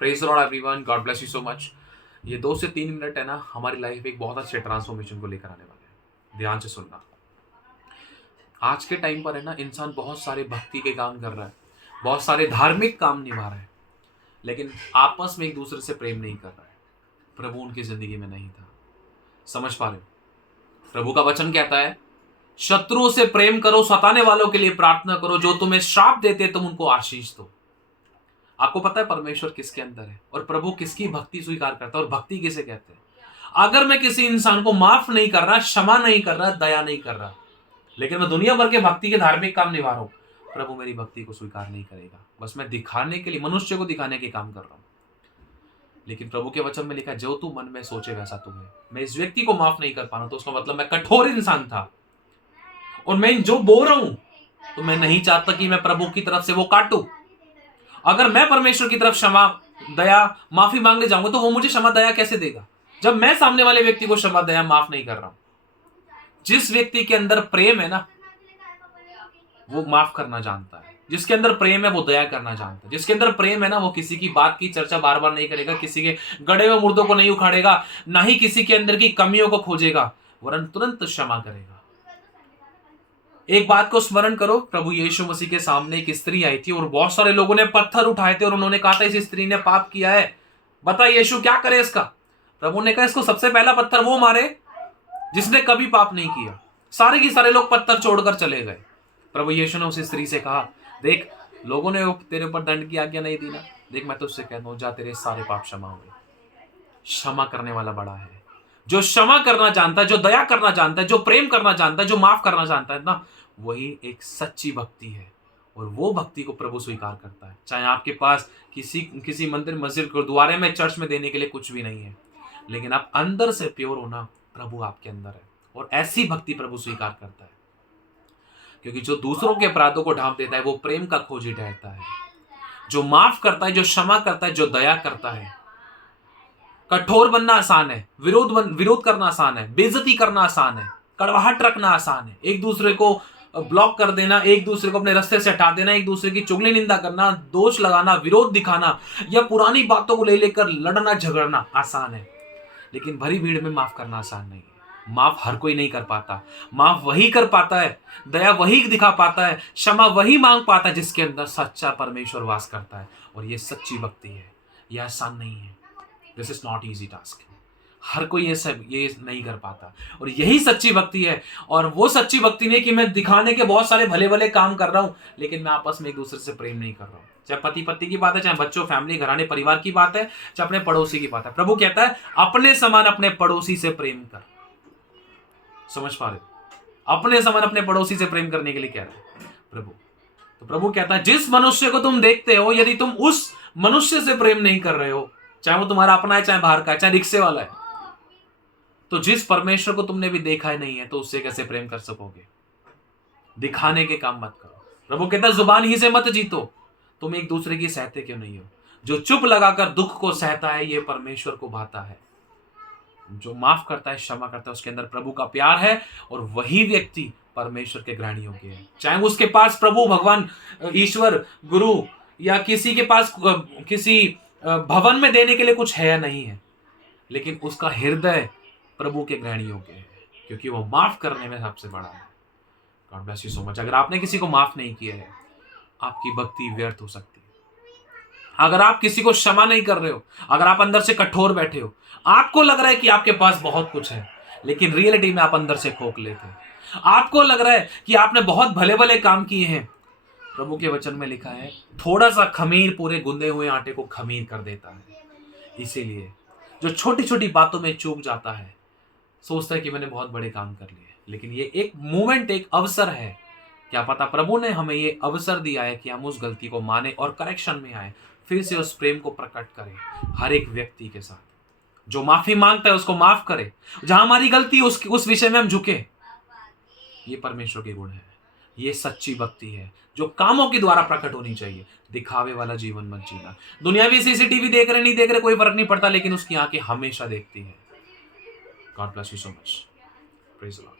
Praise the Lord everyone, God bless you so much. ये 2 से 3 minute है ना, हमारी लाइफ में एक बहुत अच्छे ट्रांसफॉर्मेशन को लेकर आने वाले हैं। ध्यान से सुनना। आज के टाइम पर है ना, इंसान बहुत सारे भक्ति के काम कर रहा है, बहुत सारे धार्मिक काम निभा रहा है, लेकिन आपस में एक दूसरे से प्रेम नहीं कर रहा है। प्रभु उनकी जिंदगी में नहीं था। समझ पा रहे हो? प्रभु का वचन कहता है, शत्रुओं से प्रेम करो, सताने वालों के लिए प्रार्थना करो, जो तुम्हें श्राप देते तुम उनको आशीष दो। आपको पता है परमेश्वर किसके अंदर है और प्रभु किसकी भक्ति स्वीकार करता है और भक्ति किसे कहते हैं? अगर मैं किसी इंसान को माफ नहीं कर रहा, क्षमा नहीं कर रहा, दया नहीं कर रहा, लेकिन मैं दुनिया भर के भक्ति के धार्मिक काम निभा रहा हूं, प्रभु मेरी भक्ति को स्वीकार नहीं करेगा। बस मैं दिखाने के लिए, मनुष्य को दिखाने के काम कर रहा हूं। लेकिन प्रभु के वचन में लिखा है, जो तू मन में सोचे वैसा तू है। मैं इस व्यक्ति को माफ नहीं कर पा रहा, तो उसका मतलब मैं कठोर इंसान था और मैं जो बोल रहा हूं तो मैं नहीं चाहता कि मैं प्रभु की तरफ से वो काटूं। अगर मैं परमेश्वर की तरफ क्षमा, दया, माफी मांगने जाऊंगा तो वो मुझे क्षमा दया कैसे देगा, जब मैं सामने वाले व्यक्ति को क्षमा दया माफ नहीं कर रहा हूं। जिस व्यक्ति के अंदर प्रेम है ना, वो माफ करना जानता है। जिसके अंदर प्रेम है वो दया करना जानता है। जिसके अंदर प्रेम है ना, वो किसी की बात की चर्चा बार बार नहीं करेगा, किसी के गड़े हुए मुर्दों को नहीं उखाड़ेगा, ना ही किसी के अंदर की कमियों को खोजेगा, वरन तुरंत क्षमा करेगा। एक बात को स्मरण करो, प्रभु यीशु मसीह के सामने एक स्त्री आई थी और बहुत सारे लोगों ने पत्थर उठाए थे और उन्होंने कहा था इस स्त्री ने पाप किया है, बता यीशु क्या करे इसका। प्रभु ने कहा इसको सबसे पहला पत्थर वो मारे जिसने कभी पाप नहीं किया। सारे के सारे लोग पत्थर छोड़कर चले गए। प्रभु यीशु ने उस स्त्री से कहा, देख लोगों ने तेरे ऊपर दंड की आज्ञा नहीं दी ना, देख मैं तुझसे कहता हूं, जा तेरे सारे पाप क्षमा हो गए। क्षमा करने वाला बड़ा है। जो क्षमा करना जानता है, जो दया करना जानता है, जो प्रेम करना जानता है, जो माफ करना जानता है ना, वही एक सच्ची भक्ति है। और वो भक्ति को प्रभु स्वीकार करता है। चाहे आपके पास किसी मंदिर, मस्जिद, गुरुद्वारे में, चर्च में देने के लिए कुछ भी नहीं है, लेकिन आप अंदर से प्योर होना, प्रभु आपके अंदर है और ऐसी भक्ति प्रभु स्वीकार करता है। क्योंकि जो दूसरों के अपराधों को ढांप देता है वो प्रेम का खोजी ठहरता है। जो माफ करता है, जो क्षमा करता है, जो दया करता है। कठोर बनना आसान है, विरोध करना आसान है, बेइज्जती करना आसान है, कड़वाहट रखना आसान है, एक दूसरे को ब्लॉक कर देना, एक दूसरे को अपने रास्ते से हटा देना, एक दूसरे की चुगली निंदा करना, दोष लगाना, विरोध दिखाना या पुरानी बातों को लेकर लड़ना झगड़ना आसान है, लेकिन भरी भीड़ में माफ करना आसान नहीं है। माफ हर कोई नहीं कर पाता। माफ वही कर पाता है, दया वही दिखा पाता है, क्षमा वही मांग पाता है जिसके अंदर सच्चा परमेश्वर वास करता है। और ये सच्ची भक्ति है। यह आसान नहीं है। This is not easy task. हर कोई ये नहीं कर पाता और यही सच्ची भक्ति है। और वो सच्ची भक्ति नहीं कि मैं दिखाने के बहुत सारे भले भले काम कर रहा हूं, लेकिन मैं आपस में एक दूसरे से प्रेम नहीं कर रहा हूं। चाहे पति पत्नी की बात है, चाहे बच्चों, फैमिली, घराने, परिवार की बात है, चाहे अपने पड़ोसी की बात है। प्रभु कहता है अपने समान अपने पड़ोसी से प्रेम कर। समझ पा रहे? अपने समान अपने पड़ोसी से प्रेम करने के लिए कह रहा है प्रभु। तो प्रभु कहता है जिस मनुष्य को तुम देखते हो, यदि तुम उस मनुष्य से प्रेम नहीं कर रहे हो, चाहे वो तुम्हारा अपना है, चाहे बाहर का है, चाहे रिक्शे वाला है, तो जिस परमेश्वर को तुमने भी देखा ही नहीं है, तो उससे कैसे प्रेम कर सकोगे? दिखाने के काम मत करो। प्रभु कहता है जुबान ही से मत जीतो। तुम एक दूसरे की सहते क्यों नहीं हो? जो चुप लगाकर दुख को सहता है, ये परमेश्वर को भाता है। जो माफ करता है, क्षमा करता है, उसके अंदर प्रभु का प्यार है और वही व्यक्ति परमेश्वर के ग्रहण योग्य है। चाहे उसके पास प्रभु, भगवान, ईश्वर, गुरु या किसी के पास किसी भवन में देने के लिए कुछ है या नहीं है, लेकिन उसका हृदय प्रभु के ग्रहण योग्य है, क्योंकि वो माफ करने में सबसे बड़ा है। God bless you so much. अगर आपने किसी को माफ नहीं किया है, आपकी भक्ति व्यर्थ हो सकती है। अगर आप किसी को क्षमा नहीं कर रहे हो, अगर आप अंदर से कठोर बैठे हो, आपको लग रहा है कि आपके पास बहुत कुछ है, लेकिन रियलिटी में आप अंदर से खोखले थे। आपको लग रहा है कि आपने बहुत भले भले काम किए हैं। प्रभु के वचन में लिखा है थोड़ा सा खमीर पूरे गुंदे हुए आटे को खमीर कर देता है। इसीलिए जो छोटी छोटी बातों में चूक जाता है, सोचता है कि मैंने बहुत बड़े काम कर लिए, लेकिन ये एक मोमेंट, एक अवसर है। क्या पता प्रभु ने हमें ये अवसर दिया है कि हम उस गलती को माने और करेक्शन में आए, फिर से उस प्रेम को प्रकट करें हर एक व्यक्ति के साथ। जो माफी मांगता है उसको माफ करे, जहां हमारी गलती उस विषय में हम झुके। ये परमेश्वर के गुण है। ये सच्ची भक्ति है जो कामों के द्वारा प्रकट होनी चाहिए। दिखावे वाला जीवन मत जीना। दुनियावी सीसीटीवी देख रहे नहीं देख रहे कोई फर्क नहीं पड़ता, लेकिन उसकी आंखें हमेशा देखती है। God bless you so much. Praise the Lord.